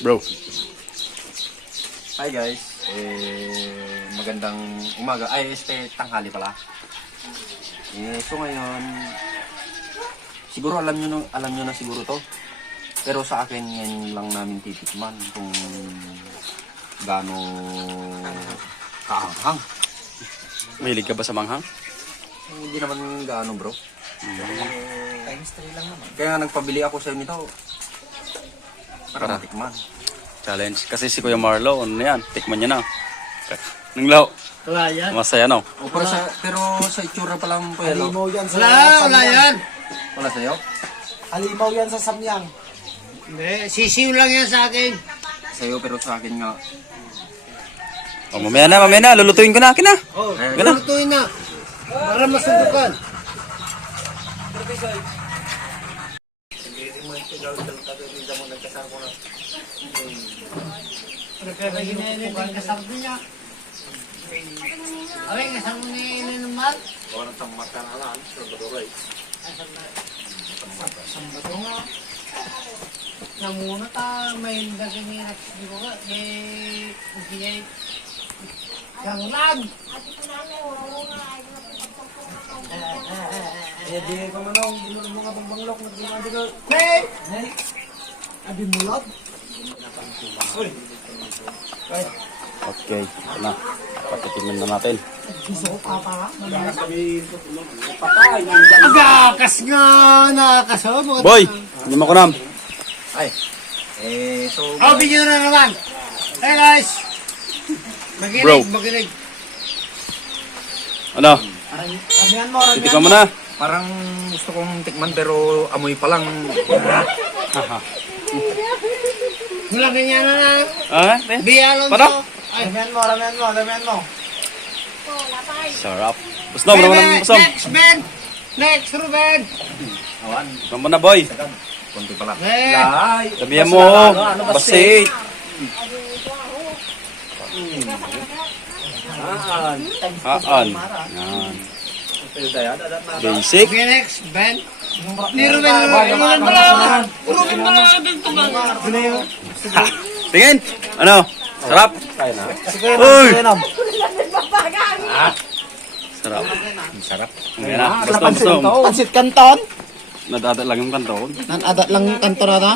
Bro. Hi guys, magandang umaga, tanghali pala. So ngayon, siguro alam nyo na siguro to. Pero sa akin ngayon lang namin titikman kung gaano kaanghang. Mahilig ka ba sa manghang? Hindi naman gaano bro. Times 3 lang naman. Kaya nagpabili ako sa inyo nito para matikman. Challenge. Kasi si Kuya Marlo, ano yan? Tikman niya na. Nanglaw. Wala yan. Masaya no? Pero sa itsura pa lang po yan. Halimaw yan sa Wala samyang. yan. Wala sa'yo? Halimaw yan sa samyang. Hindi, sisiw lang yan sa akin. Sa'yo pero sa akin nga. Oh, mamaya na. Lulutuin ko na. Akin na. Oh, Ganun. lutuin na. Para masubukan. Nagkakagin na yun yung kasardo niya. Ay, kasardo na yun naman. Orang tamatan alam, Salvador. Sambato nga. Namuna ta, may daging hirap siguro nga. Kaya, ganglag. Di ko manong, dinulong mga pagbanglok. Nagdimandi ko. Hey! Abi mulot. Okay. Ito na. Patikimin na natin. Gusto ko papa. Agakas nga! Nakakasama. Boy! Hindi mo ko nam. Ay. So Oh, bigyan na naman. Hey guys! Bro. Makinig. Ano? Ramihan mo, ramihan Titikman mo na. parang gusto kong tikman pero amoy pa lang. Wala ganyan na. Ah? Biyalon Para? to. Ay, ramihan mo. Sarap. Gusto mo naman. Gusto. Next, Ben! Next, Ruben! Awan, Naman na, boy. konti pa lang. Eh, Ay, Sabihan mo. Basit. Haan. Yan. Basic. okay, next, Ben. Ni Ruben, Ruben pala. Ruben pala. Ha! Tingin! Ano? Sarap! Uy! Sarap. sarap. Ngayon na. Gusto. Pansit kanton. Nadada lang yung kanton. Nanadat lang kanton na ta.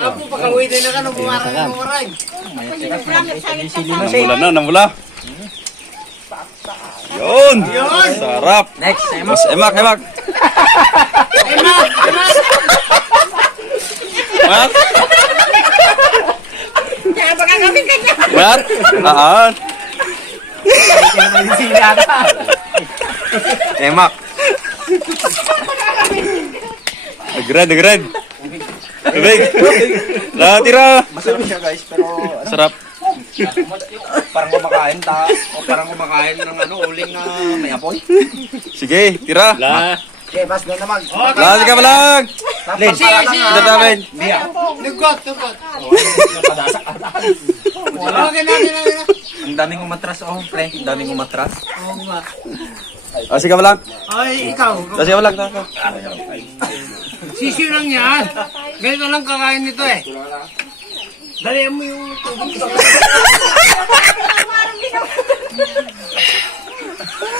Apo, pagkawin din na ka nung bumarang ng oray. Namula na, namula. Yun! Sarap! Next, Mas emak, emak! Mat? Mat? Haan? Emak. Agred! Tubig! Tira! Masarap siya guys, pero Sarap. parang kumakain ng uling na may apoy. Sige, tira! Okay, mas na naman. Lagi ka malang! Kita namin! Lugot. Okay na. Ang daming umatras, pre. Ang daming umatras. Sige ka malang! Ay, ikaw. Sige ka malang! Sisiw lang yan. Ganito lang kakain nito eh. Dalihan mo yung tubig.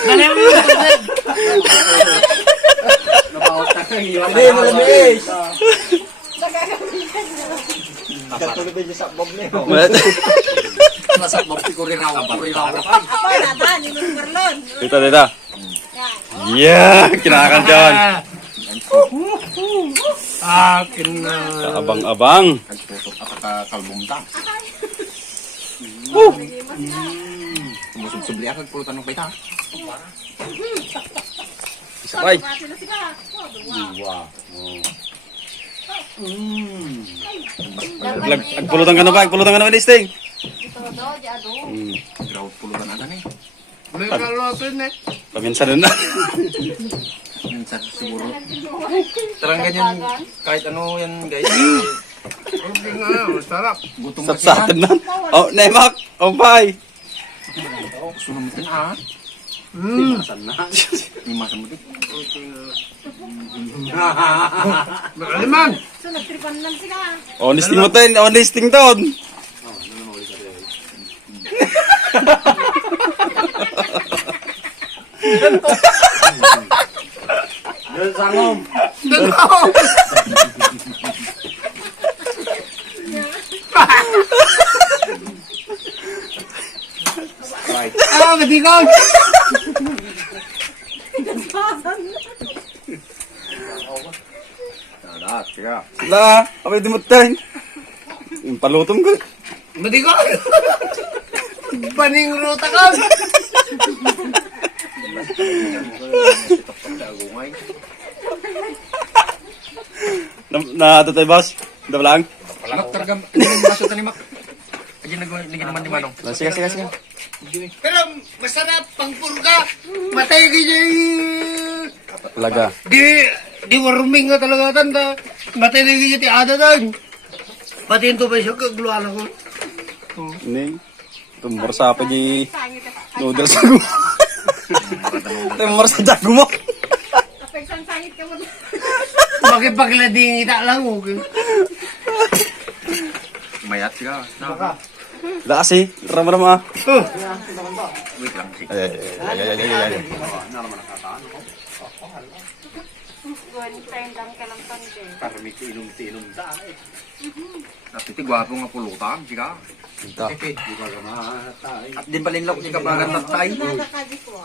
Dalihan mo yung tubig. Hindi, malamig. Katulad din sa bob niya. Nasa mabti ko rin ako. Tita. Yeah! Kinakakan dyan! Akin na. Abang-abang! Nagtutok ako kalbumtang. Sumusubli ako, pulutan ng baita. Sakay! Agpulutan ka na ba? Agpulutan ka na ba, Listing? Ground pulutan na eh. May kalutin eh. Paminsan na. Minsan siguro. Tarang ganyan, kahit ano yan guys. Okay nga, masarap. Gutom kasi Sapsatan na. Oh, Nemak! Oh, bye! Gusto naman Imasan na. Imasan mo din. Makaliman! So, nagtripan lang sila. Honesting mo tayo, honesting taon. Yun, sangom! Ah, matigaw! Lahat, kaya. Wala, kapay dimot tayo. Yung palutom ko. Matigaw! Baning ruta ka! Na ito tayo, boss. Ito ba lang? Mak, targa. Ligyan baso ito ni Mak. Ligyan naman ni Manong. Sige. Pero masarap pang purga! Matay ka dyan! Laga. Di warming nga talaga tanda. Matay na ka ti ada dan. Pati ito ba siya kagluan ako? Ini. Tumor sa apa di noodles ko. Tumor sa jago mo. Kapag sangit ka mo. Makipaglading ita lang okay. Mayat siya. Lakas eh. Rama-rama. Wait lang. Ay. Parami ko inom dahil. Napiti gwapo nga pulutan siya. Ito. At din palin lang niya kabagan ng tay. Nakakaji ko.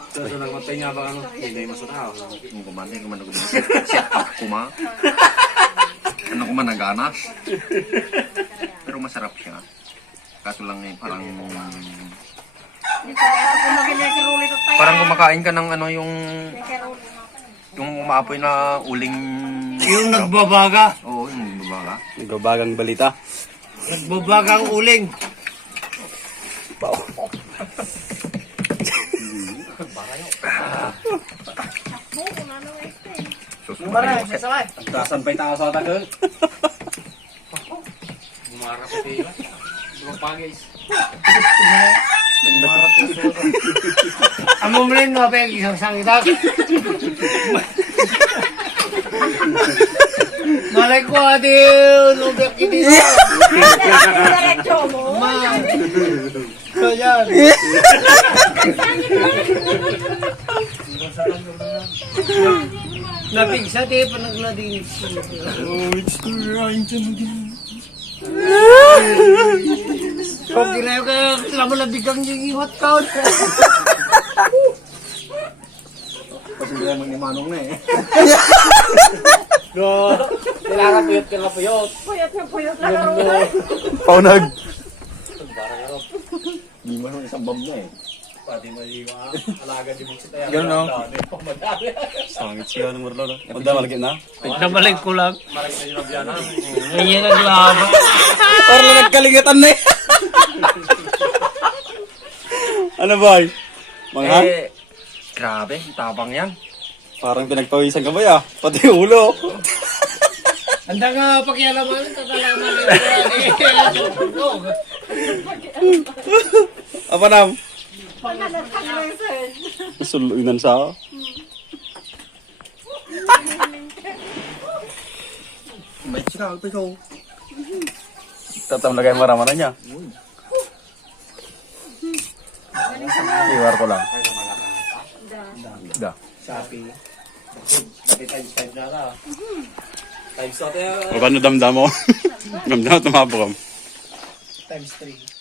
Kung kumanin, set up ko ma. Ano ko man naganas. Pero masarap siya. Kaso lang eh, parang kumakain ka ng ano yung umaapoy na uling. Yung nagbabaga. Oo, yung babaga. Nagbabagang balita. Nagbabagang uling. Tasan pa yung tao sa tagal. Amo mo rin mo pa isang sangitak. Malay ko adil. Lubyak kiti na. Diretso mo. So yan. Napigsa tayo pa naglading. Kung ginayo ka, alam mo labig kang yung iwat ka. Pasundan mo ni Manong na eh. Kailangan puyot. Puyot na laro. Paunag. Di mo nung isang bomb na eh. Ganun no? Sangit siya ng murlo no? Punta malagyan na? Nabalik ko lang. Ngayon ang laba. Parang nagkalingatan na eh. Ano ba? Mga? Grabe, tabang yan. Parang pinagpawisan ka ba ya? Pati ulo. Handa nga pakialaman, tatalaman. Apa nam? Pagkakalasan. Suluinan sa May siya, ito siya. tatam lagay marama na niya. Iwar ko lang. Da. Sapi. Sapi times 5 na ka. O paano damdam mo? Damdam tumabok. Times 3.